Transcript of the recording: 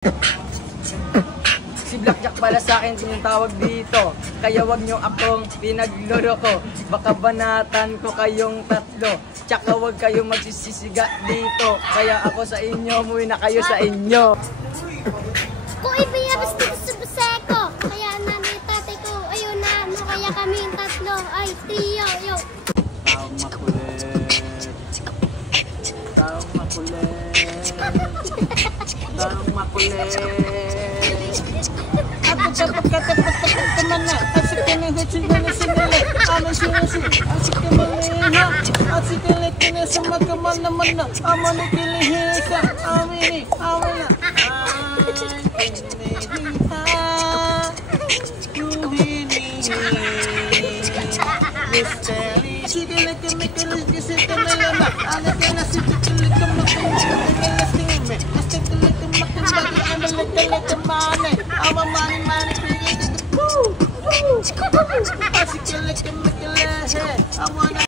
Si Blackjack pala sa akin yung tawag dito. Kaya wag nyo akong pinagluloko. Baka banatan ko kayong tatlo. Tsaka wag kayong magsisisiga dito. Kaya ako sa inyo, umuwi na kayo sa inyo. Kung ipinabas dito sa Buseco, kaya nanay tatay ko, ayun na, no, kaya kami yung tatlo, ay trio, yo. Taong makulit. Taong makulit. Taong makulit. I'm a money, bring it to the pool.